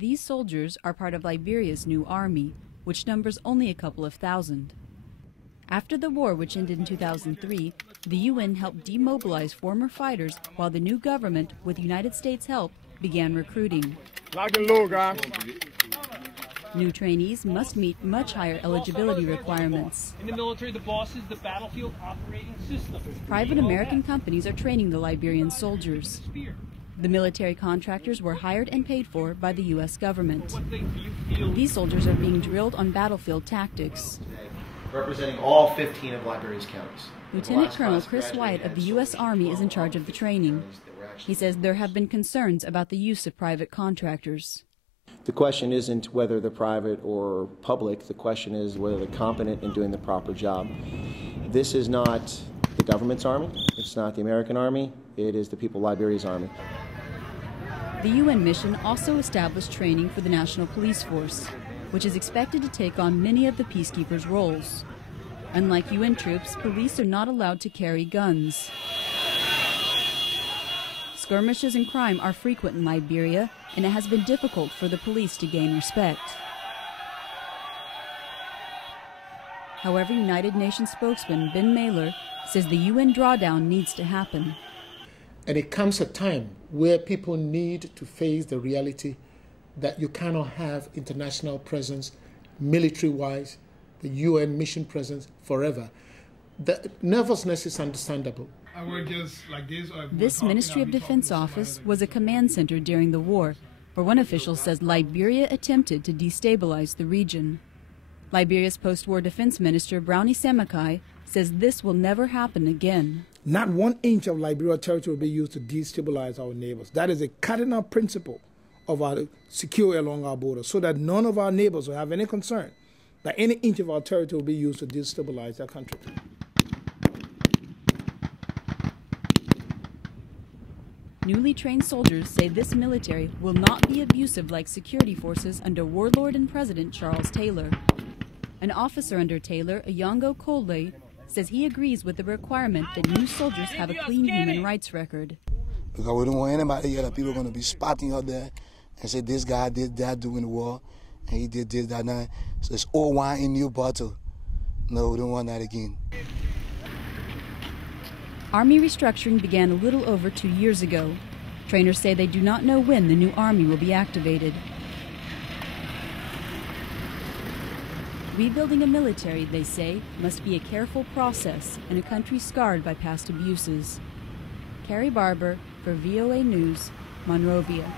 These soldiers are part of Liberia's new army, which numbers only a couple of thousand. After the war, which ended in 2003, the UN helped demobilize former fighters while the new government, with United States help, began recruiting. Lock and load, guys. New trainees must meet much higher eligibility requirements. In the military, the boss is the battlefield operating system. Private American companies are training the Liberian soldiers. The military contractors were hired and paid for by the U.S. government. These soldiers are being drilled on battlefield tactics. Representing all 15 of Liberia's counties. Lieutenant Colonel Chris White of the U.S. Army is in charge of the training. He says there have been concerns about the use of private contractors. The question isn't whether they're private or public. The question is whether they're competent in doing the proper job. This is not the government's army. It's not the American army. It is the people of Liberia's army. The UN mission also established training for the National Police Force, which is expected to take on many of the peacekeepers' roles. Unlike UN troops, police are not allowed to carry guns. Skirmishes and crime are frequent in Liberia, and it has been difficult for the police to gain respect. However, United Nations spokesman Ben Mailer says the UN drawdown needs to happen. And it comes a time where people need to face the reality that you cannot have international presence, military-wise, the UN mission presence forever. The nervousness is understandable. This Ministry of Defense office was a command center during the war, where one official says Liberia attempted to destabilize the region. Liberia's post-war defense minister, Brownie Semakai, says this will never happen again. Not 1 inch of Liberia territory will be used to destabilize our neighbors. That is a cardinal principle of our security along our borders, so that none of our neighbors will have any concern that any inch of our territory will be used to destabilize their country. Newly trained soldiers say this military will not be abusive like security forces under warlord and President Charles Taylor. An officer under Taylor, Ayongo Kole, says he agrees with the requirement that new soldiers have a clean human rights record. Because we don't want anybody here that people are going to be spotting out there and say this guy did that during the war, and he did this, that, that. So it's all wine in new bottle. No, we don't want that again. Army restructuring began a little over 2 years ago. Trainers say they do not know when the new army will be activated. Rebuilding a military, they say, must be a careful process in a country scarred by past abuses. Carrie Barber for VOA News, Monrovia.